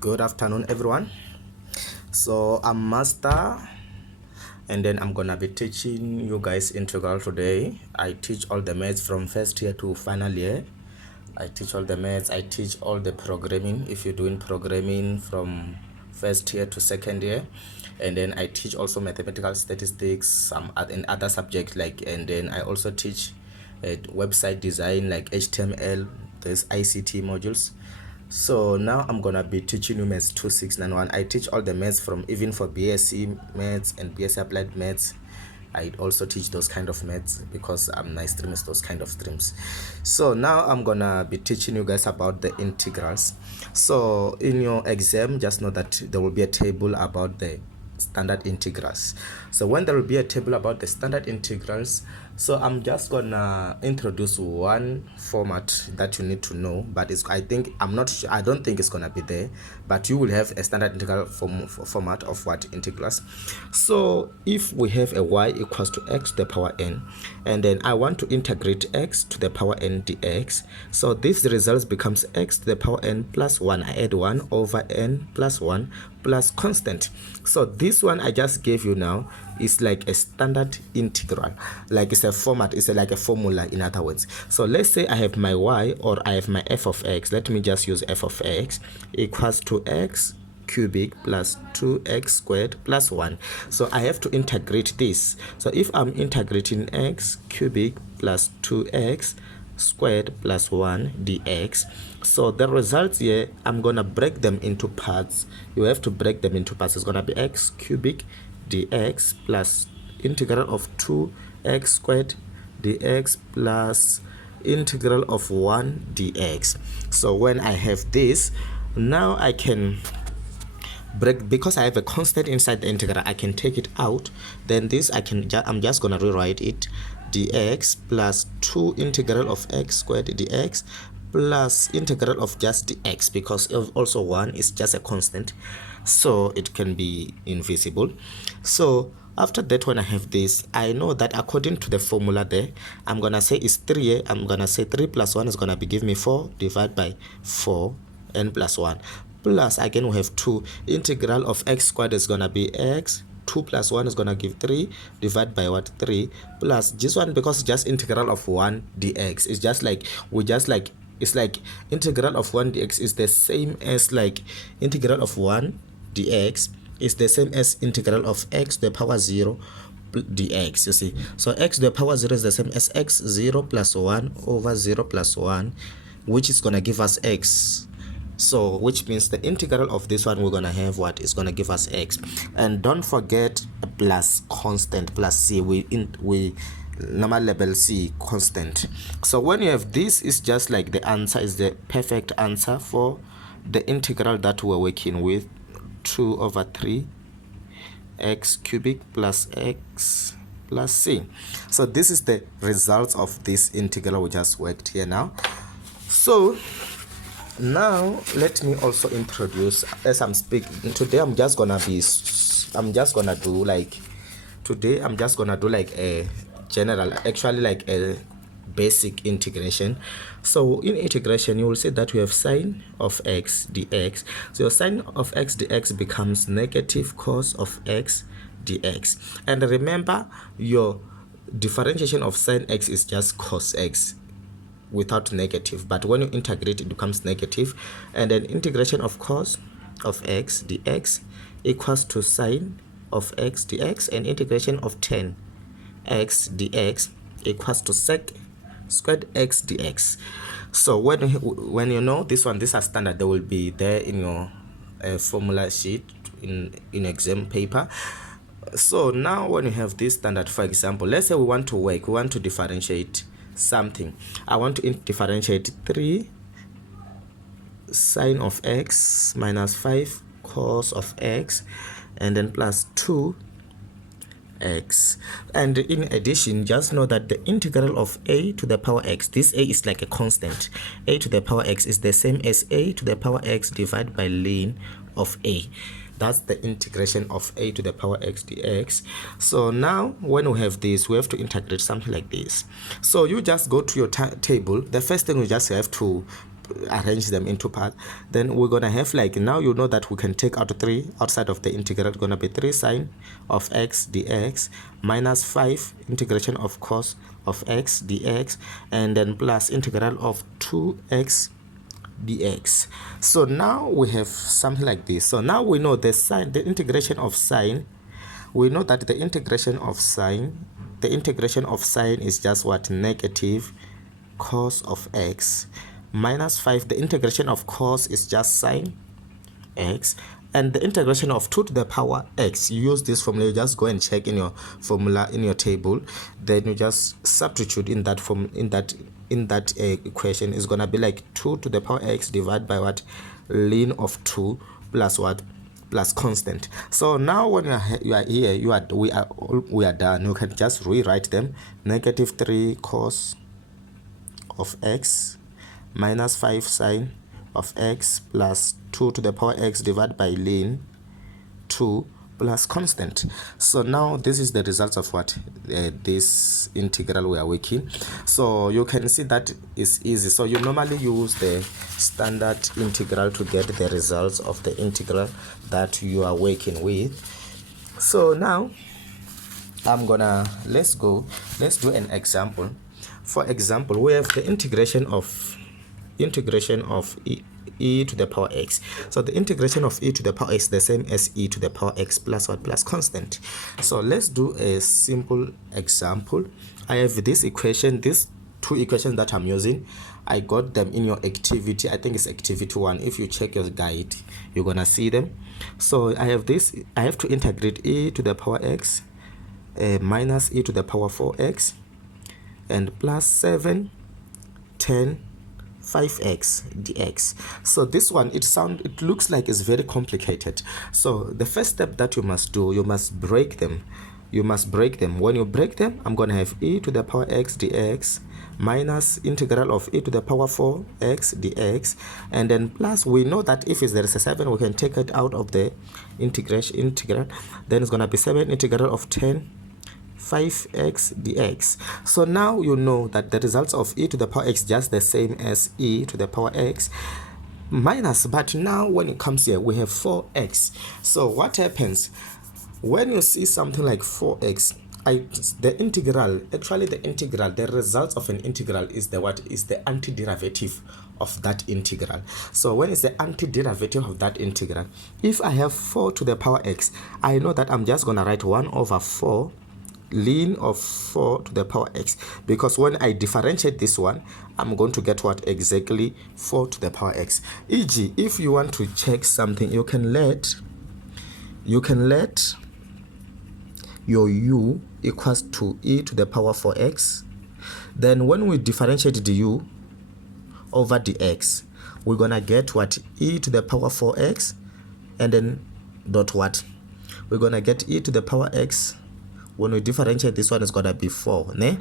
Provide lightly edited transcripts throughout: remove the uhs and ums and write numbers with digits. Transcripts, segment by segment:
Good afternoon, everyone. So I'm Master, and then I'm gonna be teaching you guys integral today. I teach all the maths from first year to final year. I teach all the maths. I teach all the programming. If you're doing programming from first year to second year, and then I teach also mathematical statistics, some in other subjects like, and then I also teach website design like HTML. There's ICT modules. So now I'm gonna be teaching you maths 2691. I teach all the maths from even for BSc maths and BSc applied maths. I also teach those kind of maths because my stream is those kind of streams. So now I'm gonna be teaching you guys about the integrals. So in your exam, just know that there will be a table about the standard integrals. So when there will be a table about the standard integrals, so I'm just gonna introduce one format that you need to know, but I don't think it's gonna be there, but you will have a standard integral format of what integrals. So if we have a y equals to x to the power n, and then I want to integrate x to the power n dx, so this results becomes x to the power n plus 1. I add 1 over n plus 1 plus constant. So this one I just gave you now is like a standard integral, like it's a format, it's like a formula in other words. So let's say I have my y, or I have my f of x. Let me just use f of x equals to x cubic plus 2x squared plus 1. So I have to integrate this. So if I'm integrating x cubic plus 2x squared plus 1 dx, so the results here, I'm gonna break them into parts. You have to break them into parts. It's gonna be x cubic dx plus integral of 2x squared dx plus integral of 1 dx. So when I have this, now I can break, because I have a constant inside the integral, I can take it out. Then this I'm just gonna rewrite it, dx plus 2 integral of x squared dx plus integral of just dx, because also 1 is just a constant, so it can be invisible. So after that, when I have this, I know that according to the formula there, I'm gonna say is 3. I'm gonna say 3 plus 1 is gonna be give me 4 divided by 4 n plus 1, plus again we have 2 integral of x squared is gonna be x, 2 plus 1 is gonna give 3 divided by what, 3, plus this one, because just integral of 1 dx is just like it's like integral of 1 dx is the same as like integral of 1 dx is the same as integral of x to the power 0 dx, you see. So x to the power 0 is the same as x 0 plus 1 over 0 plus 1, which is gonna give us x. So which means the integral of this one, we're gonna have what is gonna give us x. And don't forget plus constant plus c. We normal level c constant. So when you have this, is just like the answer is the perfect answer for the integral that we're working with, 2 over 3 x cubic plus x plus c. So this is the results of this integral we just worked here now. So now let me also introduce, as I'm speaking today, I'm just gonna do like a general, actually like a basic integration. So in integration, you will see that we have sine of x dx. So your sine of x dx becomes negative cos of x dx. And remember, your differentiation of sine x is just cos x without negative, but when you integrate, it becomes negative. And then integration of cos of x dx equals to sine of x dx, and integration of tan x dx equals to sec squared x dx. So when you know this one, these are standard, they will be there in your formula sheet in exam paper. So now when you have this standard, for example, let's say we want to differentiate something. I want to differentiate 3 sine of x minus 5 cos of x, and then plus 2 x. And in addition, just know that the integral of a to the power x, this a is like a constant, a to the power x is the same as a to the power x divided by ln of a. That's the integration of a to the power x dx. So now when we have this, we have to integrate something like this. So you just go to your table. The first thing you just have to arrange them into parts, then we're gonna have, like, now you know that we can take out 3 outside of the integral. It's gonna be 3 sine of x dx minus 5 integration of cos of x dx, and then plus integral of 2x dx. So now we have something like this. So now we know the integration of sine. We know that the integration of sine is just what? Negative cos of x minus 5. The integration of cos is just sine x, and the integration of 2 to the power x, you use this formula. You just go and check in your formula in your table, then you just substitute in that form, in that equation is gonna be like 2 to the power x divided by what? Ln of 2 plus what? Plus constant. So now when we are done. You can just rewrite them. Negative 3 cos of x minus 5 sine of x plus 2 to the power x divided by ln 2 plus constant. So now this is the results of what? This integral we are working. So you can see that is easy. So you normally use the standard integral to get the results of the integral that you are working with. So now let's do an example. For example, we have the integration of e to the power x. So the integration of e to the power x is the same as e to the power x plus what? Plus constant. So let's do a simple example. I have this equation, these 2 equations that I'm using. I got them in your activity. I think it's activity 1. If you check your guide, you're gonna see them. So I have this. I have to integrate e to the power x minus e to the power 4x and plus 7 10 5x dx. So this one, it looks like it's very complicated. So the first step that you must do, you must break them. When you break them, I'm going to have e to the power x dx minus integral of e to the power 4x dx, and then plus, we know that if there is a 7, we can take it out of the integral. Then it's going to be 7 integral of 10 5x dx. So now you know that the results of e to the power x just the same as e to the power x minus, but now when it comes here we have 4x. So what happens when you see something like 4x? The results of an integral is the antiderivative of that integral. So when it's the antiderivative of that integral, if I have 4 to the power x, I know that I'm just gonna write 1 over 4 ln of 4 to the power x, because when I differentiate this one, I'm going to get what? Exactly 4 to the power x. E.g., if you want to check something, you can let your u equals to e to the power 4x. Then when we differentiate the u over the x, we're gonna get what? E to the power 4x, and then dot what? We're gonna get e to the power x. When we differentiate this one, is gonna be 4, ne?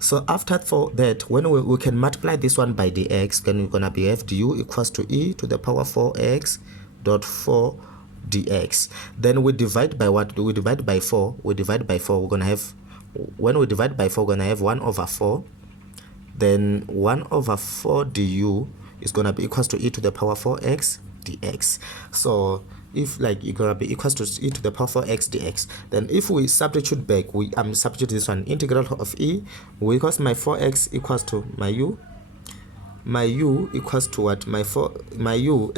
So after that, when we can multiply this one by the x, then we're gonna be f du equals to e to the power 4x dot 4 dx. Then we divide by what? We divide by 4. We're gonna have, when we divide by 4, we're gonna have 1 over 4. Then 1 over 4 du is gonna be equals to e to the power 4x dx. So if like it's gonna be equals to e to the power 4x dx, then if we substitute back, substitute this one, integral of e, because my 4x equals to my u equals to what? My u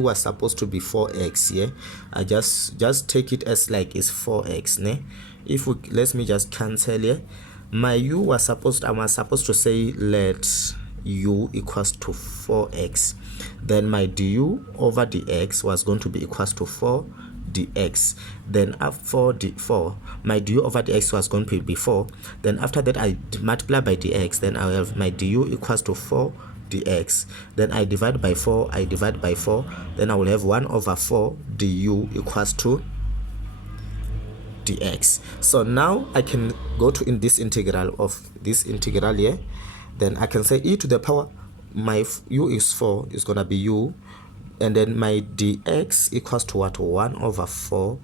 was supposed to be 4x. Yeah, I just take it as like it's 4x, ne? If we, let me just cancel here. My u was supposed to say let u equals to 4x. Then my du over dx was going to be equals to 4 dx. Then after 4, my du over dx was going to be 4. Then after that, I multiply by dx. Then I will have my du equals to 4 dx. Then I divide by 4. Then I will have 1 over 4 du equals to dx. So now I can go to in this integral here. Then I can say e to the power, my u is 4, is gonna be u, and then my dx equals to what? 1 over 4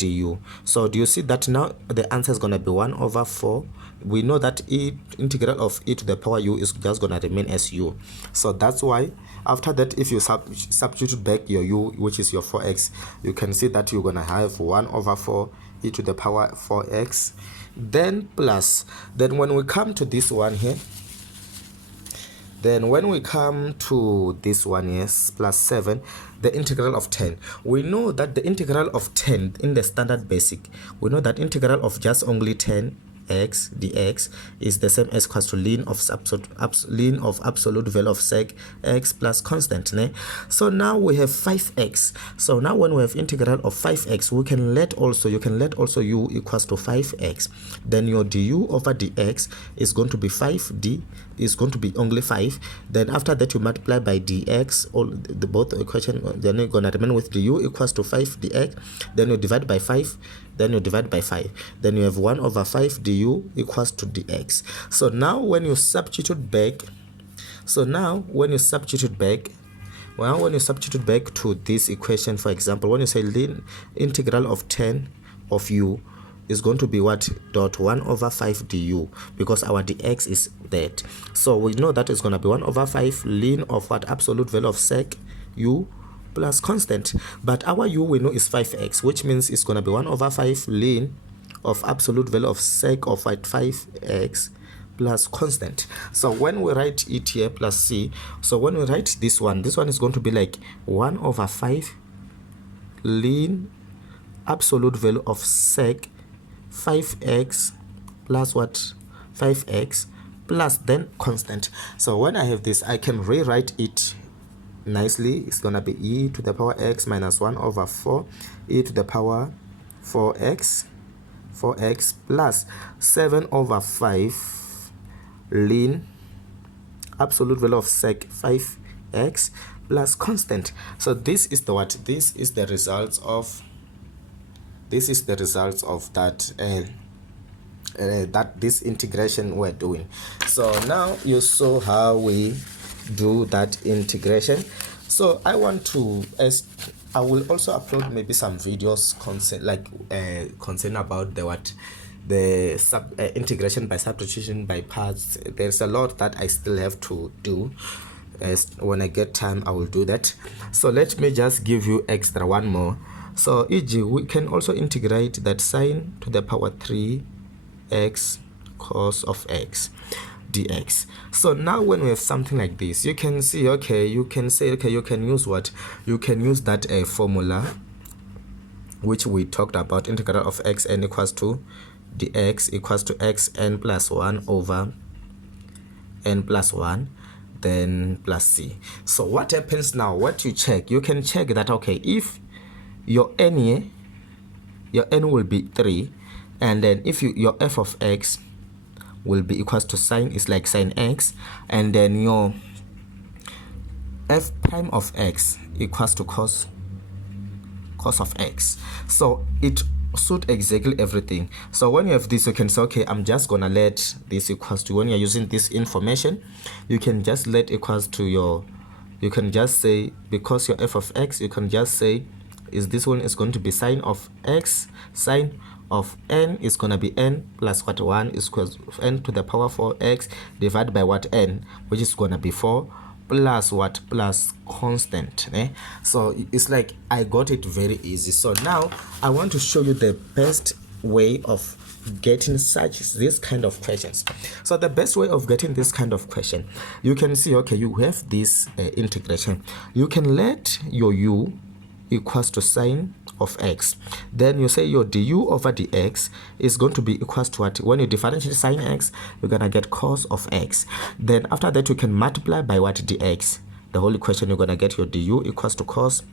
du. So do you see that now the answer is going to be 1 over 4. We know that integral of e to the power u is just going to remain as u. So that's why after that, if you substitute back your u, which is your 4x, you can see that you're going to have 1 over 4 e to the power 4x, then plus, then when we come to this one here, then when we come to this one, yes, plus 7, the integral of 10. We know that the integral of 10 in the standard basic, we know that integral of just only 10 x dx is the same as equals to ln of absolute value of sec x plus constant, né? So now we have 5x. So now when we have integral of 5x, we can let also, you can let also u equals to 5x. Then your du over dx is going to be 5d, is going to be only 5. Then after that you multiply by dx, all the both equation, then you're gonna remain with du equals to 5 dx. Then you divide by 5, then you divide by 5, then you have 1 over 5 du equals to dx. So now when you substitute back, when you substitute back to this equation, for example, when you say integral of 10 of u is going to be what? Dot 1 over 5 du, because our dx is that. So we know that it's going to be 1 over 5 ln of what? Absolute value of sec u plus constant. But our u we know is 5x, which means it's going to be 1 over 5 ln of absolute value of sec of 5x plus constant. So when we write it here plus c, so when we write this one is going to be like 1 over 5 ln absolute value of sec 5x plus what? 5x plus then constant. So when I have this, I can rewrite it nicely. It's gonna be e to the power x minus 1 over 4 e to the power 4x plus 7 over 5 ln absolute value of sec 5x plus constant. So this is the what? This is the results of that that this integration we're doing. So now you saw how we do that integration. So I want to, as I will also upload maybe some videos concern about the integration by substitution by parts. There's a lot that I still have to do. As when I get time, I will do that. So let me just give you extra one more. So e.g. we can also integrate that sine to the power 3x cos of x dx. So now when we have something like this, you can see, okay, you can say, okay, you can use what? You can use that formula which we talked about, integral of xn equals to dx equals to xn plus 1 over n plus 1 then plus c. So what happens now? What you check? You can check that, okay, if your n here, your n will be 3, and then if your f of x will be equals to sine, is like sine x, and then your f prime of x equals to cos of x. So it suit exactly everything. So when you have this, you can say, okay, I'm just gonna let this equals to, when you're using this information, you can just let equals to your, you can just say, because your f of x, you can just say is this one is going to be sine of x, sine of n is going to be n plus what? 1 is equals to n to the power 4x divided by what? N, which is going to be 4 plus what? Plus constant, eh? So it's like I got it very easy. So now I want to show you the best way of getting this kind of questions. So the best way of getting this kind of question, you can see, okay, you have this integration. You can let your u equals to sine of x, then you say your du over dx is going to be equals to what? When you differentiate sine x, you're gonna get cos of x. Then after that, you can multiply by what? Dx. The whole equation, you're gonna get your du equals to cos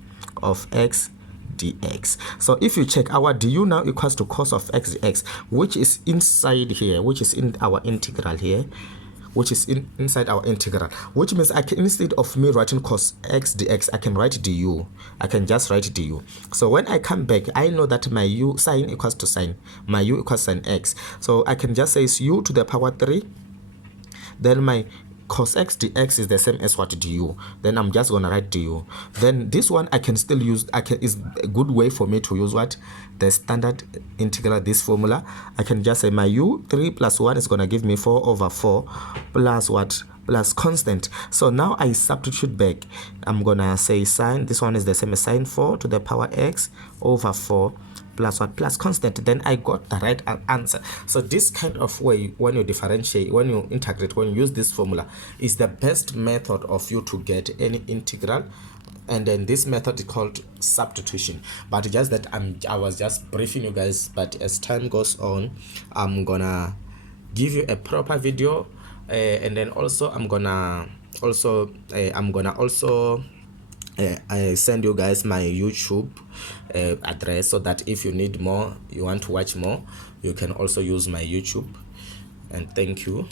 of x dx. So if you check, our du now equals to cos of x dx, which is inside here, which is in our integral here, which is inside our integral, which means I can, instead of me writing cos x dx, I can write du. I can just write du. So when I come back, I know that my u sine equals to sine, my u equals sine x. So I can just say it's u to the power 3, then my cos x dx is the same as what du. Then I'm just gonna write du. Then this one I can still use, is a good way for me to use what? The standard integral, this formula. I can just say my u, 3 plus 1 is gonna give me 4 over 4 plus what? Plus constant. So now I substitute back. I'm gonna say sine, this one is the same as sine 4 to the power x over 4 plus what? Plus constant. Then I got the right answer. So this kind of way, when you differentiate, when you integrate, when you use this formula, is the best method of you to get any integral. And then this method is called substitution. But just that I was just briefing you guys, but as time goes on, I'm gonna give you a proper video, and then also I'm gonna also send you guys my YouTube address, so that if you need more, you want to watch more, you can also use my YouTube. And thank you.